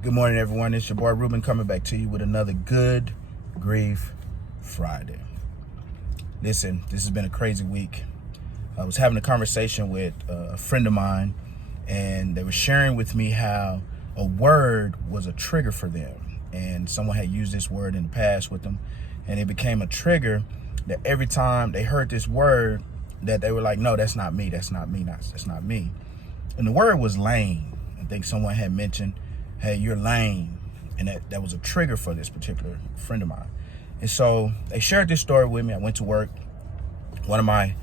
Good morning, everyone. It's your boy Ruben coming back to you with another Good Grief Friday. Listen, this has been a crazy week. I was having a conversation with a friend of mine, and they were sharing with me how a word was a trigger for them. And someone had used this word in the past with them, and it became a trigger that every time they heard this word, that they were like, no, that's not me, that's not me, that's not me. And the word was lame. I think someone had mentioned, hey, you're lame. And that was a trigger for this particular friend of mine. And so they shared this story with me. I went to work. One of my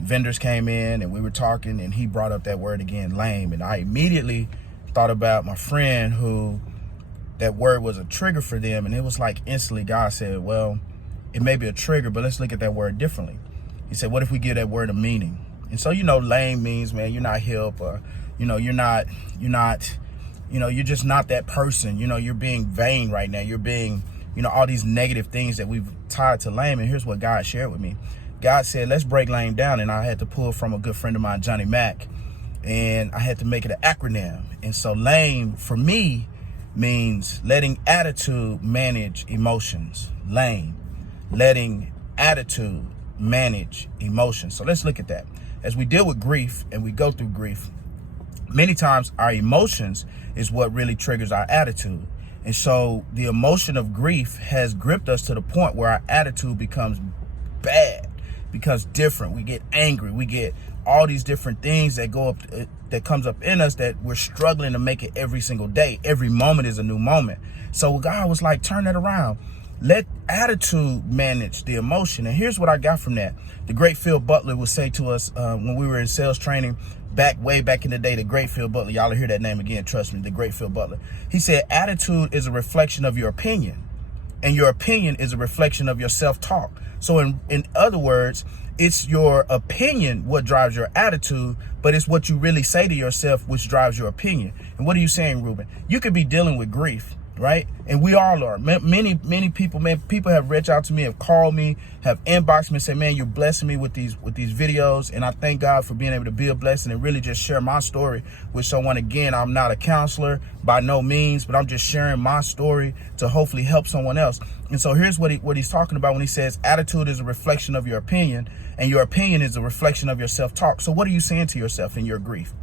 vendors came in and we were talking, and he brought up that word again, lame. And I immediately thought about my friend who that word was a trigger for them. And it was like instantly God said, well, it may be a trigger, but let's look at that word differently. He said, what if we give that word a meaning? And so, lame means, man, you're not hip, or, you're just not that person. You're being vain right now. You're being, all these negative things that we've tied to lame. And here's what God shared with me. God said, let's break lame down. And I had to pull from a good friend of mine, Johnny Mack, and I had to make it an acronym. And so lame for me means letting attitude manage emotions. Lame, letting attitude manage emotions. So let's look at that. As we deal with grief and we go through grief, many times our emotions is what really triggers our attitude. And so the emotion of grief has gripped us to the point where our attitude becomes bad, becomes different. We get angry. We get all these different things that go up, that comes up in us, that we're struggling to make it every single day. Every moment is a new moment. So God was like, turn that around. Let attitude manage the emotion. And here's what I got from that. The great Phil Butler would say to us when we were in sales training way back in the day, the great Phil Butler. Y'all will hear that name again, trust me, the great Phil Butler. He said, attitude is a reflection of your opinion, and your opinion is a reflection of your self-talk. So in other words, it's your opinion what drives your attitude, but it's what you really say to yourself which drives your opinion. And what are you saying, Ruben? You could be dealing with grief, right? And we all are. Many people, people have reached out to me, have called me, have inboxed me and said, man, you're blessing me with these videos. And I thank God for being able to be a blessing and really just share my story with someone. Again, I'm not a counselor by no means, but I'm just sharing my story to hopefully help someone else. And so here's what he's talking about when he says attitude is a reflection of your opinion, and your opinion is a reflection of your self-talk. So what are you saying to yourself in your grief?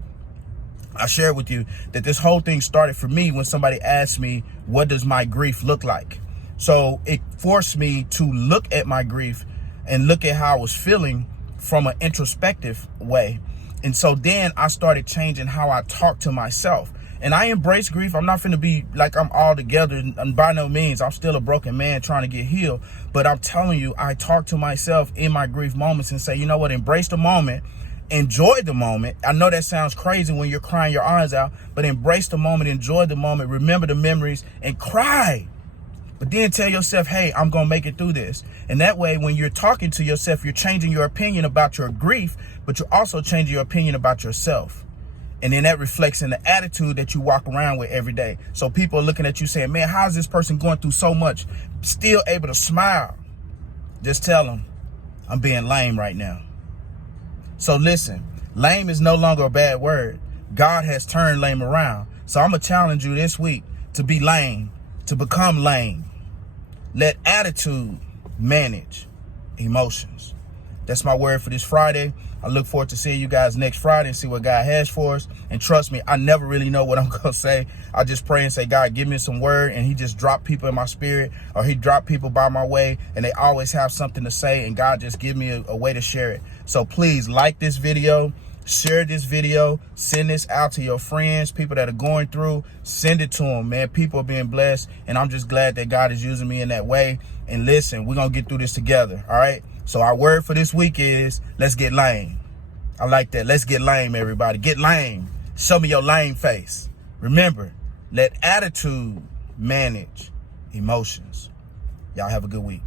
I shared with you that this whole thing started for me when somebody asked me, what does my grief look like? So it forced me to look at my grief and look at how I was feeling from an introspective way. And so then I started changing how I talk to myself. And I embrace grief. I'm not finna be like I'm all together, and by no means. I'm still a broken man trying to get healed. But I'm telling you, I talk to myself in my grief moments and say, you know what, embrace the moment. Enjoy the moment. I know that sounds crazy when you're crying your eyes out, but embrace the moment, enjoy the moment, remember the memories, and cry. But then tell yourself, hey, I'm going to make it through this. And that way, when you're talking to yourself, you're changing your opinion about your grief, but you're also changing your opinion about yourself. And then that reflects in the attitude that you walk around with every day. So people are looking at you saying, man, how is this person going through so much, still able to smile? Just tell them, I'm being lame right now. So listen, lame is no longer a bad word. God has turned lame around. So I'm going to challenge you this week to be lame, to become lame. Let attitude manage emotions. That's my word for this Friday. I look forward to seeing you guys next Friday and see what God has for us. And trust me, I never really know what I'm going to say. I just pray and say, God, give me some word. And he just dropped people in my spirit, or he dropped people by my way, and they always have something to say. And God just give me a way to share it. So please like this video, share this video, send this out to your friends, people that are going through, send it to them, man. People are being blessed. And I'm just glad that God is using me in that way. And listen, we're going to get through this together. All right. So our word for this week is, let's get lame. I like that. Let's get lame, everybody. Get lame. Show me your lame face. Remember, let attitude manage emotions. Y'all have a good week.